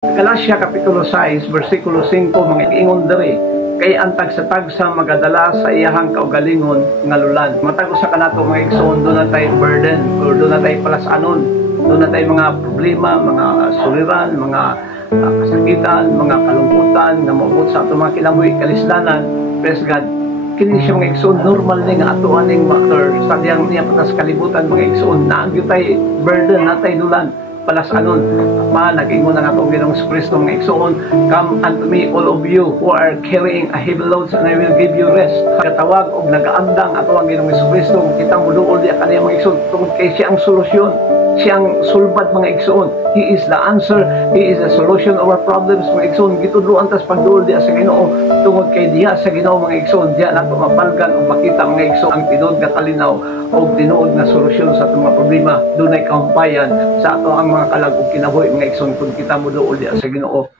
Galatia Kapitulo 6, versikulo 5, mga ingon diri, kay ang tagsa-tagsa magadala sa iyahang kaugalingon nga lulan. Matag usa kanato mga igsoon, doon na tayo burden, or doon na tayo palasanon, doon na tayo mga problema, mga suliran, mga kasakitan, mga kalungkutan, nga maubot sa ato mga kinabuhi, kalislanan. Praise God. Kini siya mga igsoon, normal ni nga ato aning makter, sa diyang niya patas kalibutan mga igsoon, naagyo tayo burden, na tayo lulan. Palasanon, nag-ingon na nga itong Ginoong Kristo mga igsoon, come unto me all of you who are carrying a heavy load and I will give you rest. Katawag o nagaandang ato ang Ginoong Kristo, kita mo doon diya kaniyang mga igsoon, tungkol kay siya ang solusyon, siyang sulbad mga igsoon. He is the answer, He is the solution of our problems mga igsoon. Gitudloan tas pagduol diya sa Ginoo, tungkol kay diya sa Ginoo mga igsoon, diya nato mapalgan o makita mga igsoon ang tinuod nga talinaw o tinuod nga solusyon sa atong mga problema. Dunay kahumpayan sa ato ang mga kalag ug kinabuhi mga igsoon kung kita mo dool diya sa Ginoo.